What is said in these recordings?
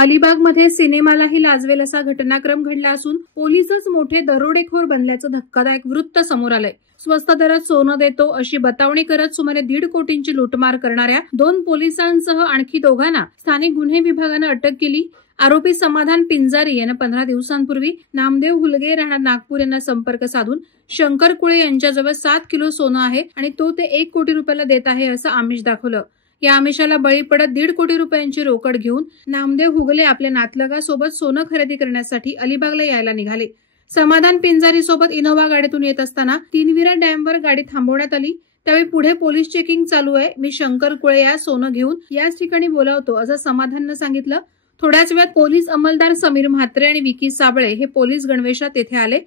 अलिबागमध्ये सिनेमालाही लाजवेल असा घटनाक्रम घडला असून पोलीसच मोठे दरोडेखोर बनल्याचं धक्कादायक वृत्त समोर आलंय। स्वस्त दरात सोनं देतो अशी बतावणी करत सुमारे 1.5 कोटींची लूटमार करणाऱ्या 2 पोलिसांसह आणखी दोघांना स्थानिक गुन्हे विभागानं अटक केली। आरोपी समाधान पिंजारी यानं 15 दिवसांपूर्वी नामदेव हुलगे राहणार नागपूर यांना संपर्क साधून शंकर कुळे यांच्याजवळ 7 किलो सोनं आहे आणि तो ते 1 कोटी रुपयाला देत आहे असं आमिष दाखवलं। या आमिषाला बळी पडत 1.5 कोटी रुपयांची रोकड घेऊन नामदेव हुगले आपल्या नातलगासोबत सोनं खरेदी करण्यासाठी अलिबागला यायला निघाले। समाधान पिंजारी सोबत इनोव्हा गाडीतून येत असताना तीनविरा डॅमवर गाडी थांबवण्यात आली। त्यावेळी पुढे पोलीस चेकिंग चालू आहे, मी शंकर कुळे या सोनं घेऊन याच ठिकाणी बोलावतो असं समाधाननं सांगितलं। थोड्याच वेळात पोलीस अंमलदार समीर म्हात्रे आणि विकी साबळे हे पोलीस गणवेशात तेथे आले।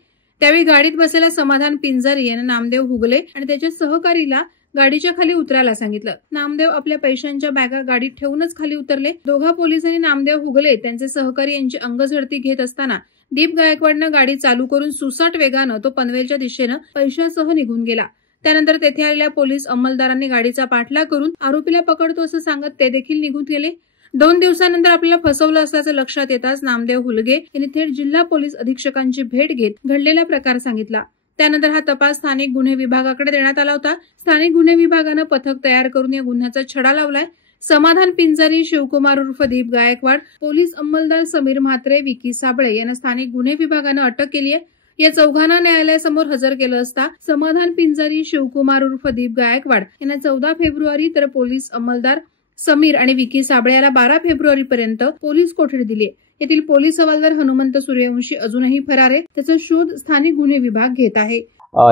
त्यावेळी गाडीत बसलेला समाधान पिंजारी यानं नामदेव हुगले आणि त्याच्या सहकारीला गाडीच्या खाली उतरायला सांगितलं। नामदेव आपल्या पैशांच्या बॅगा गाडीत ठेवूनच खाली उतरले। दोघा पोलिसांनी नामदेव हुगले त्यांचे सहकारी यांची अंगझडती घेत असताना दीप गायकवाडनं गाडी चालू करून सुसाट वेगानं तो पनवेलच्या दिशेनं पैशासह निघून गेला। त्यानंतर तेथे आलेल्या पोलीस अंमलदारांनी गाडीचा पाठलाग करून आरोपीला पकडतो असं सांगत ते देखील निघून गेले। 2 दिवसानंतर आपल्याला फसवलं असल्याचं लक्षात येताच नामदेव हुलगे यांनी थेट जिल्हा पोलीस अधीक्षकांची भेट घेत घडलेला प्रकार सांगितला। त्यानंतर हा तपास स्थानिक गुन्हे विभागाकडे देण्यात आला होता। स्थानिक गुन्हे विभागानं पथक तयार करून या गुन्ह्याचा छडा लावलाय। समाधान पिंजारी, शिवकुमार उर्फ दीप गायकवाड, पोलीस अंमलदार समीर म्हात्रे, विकी साबळे यांना स्थानिक गुन्हे विभागानं अटक केली आहे। या चौघांना न्यायालयासमोर हजर केलं असता समाधान पिंजारी, शिवकुमार उर्फ दीप गायकवाड यांना 14 फेब्रुवारी तर पोलीस अंमलदार समीर आणि विकी साबळे याला 12 फेब्रुवारी पर्यंत पोलीस कोठडी दिली आहे। येथील पोलीस हवालदार हनुमंत सूर्यवंशी अजूनही फरार आहे, त्याचा शोध स्थानिक गुन्हे विभाग घेत आहे।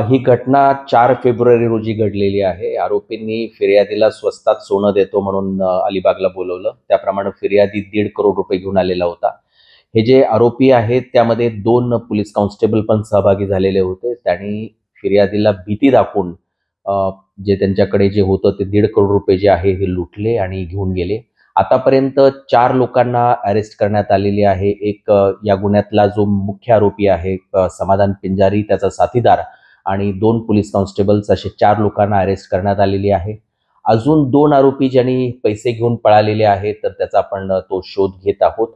ही घटना 4 फेब्रुवारी रोजी घडलेली आहे। आरोपींनी फिर्यादीला स्वस्तात सोनं देतो म्हणून अलिबागला बोलवलं। त्याप्रमाणे फिर्यादी 1.5 करोड रुपये घेऊन आलेला होता। हे जे आरोपी आहेत त्यामध्ये 2 पोलीस कॉन्स्टेबल पण सहभागी झालेले होते। त्यांनी फिर्यादीला भीती दाखवून जे त्यांच्याकडे जे होतं ते 1.5 करोड रुपये जे आहे हे लुटले आणि घेऊन गेले। आतापर्यंत 4 लोकांना अरेस्ट करण्यात आलेली आहे। एक या गुन्ह्यातला जो मुख्य आरोपी आहे समाधान पिंजारी, त्याचा साथीदार आणि 2 पोलीस कॉन्स्टेबल्स असे 4 लोकांना अरेस्ट करण्यात आलेली आहे। अजून 2 आरोपी ज्यांनी पैसे घेऊन पळालेले आहेत तर त्याचा आपण तो शोध घेत आहोत।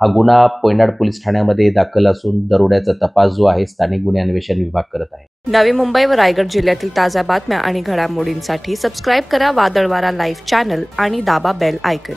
हा गुन्हा पोयनाड पोलीस ठाण्यामध्ये दाखल असून दरोड्याचा तपास जो आहे स्थानिक गुन्हे अन्वेषण विभाग करत आहे। नवी मुंबई व रायगड जिल्ह्यातील ताज्या बातम्या आणि घडामोडींसाठी सबस्क्राईब करा वादळवारा लाईव्ह चॅनल आणि दाबा बेल आयकॉन।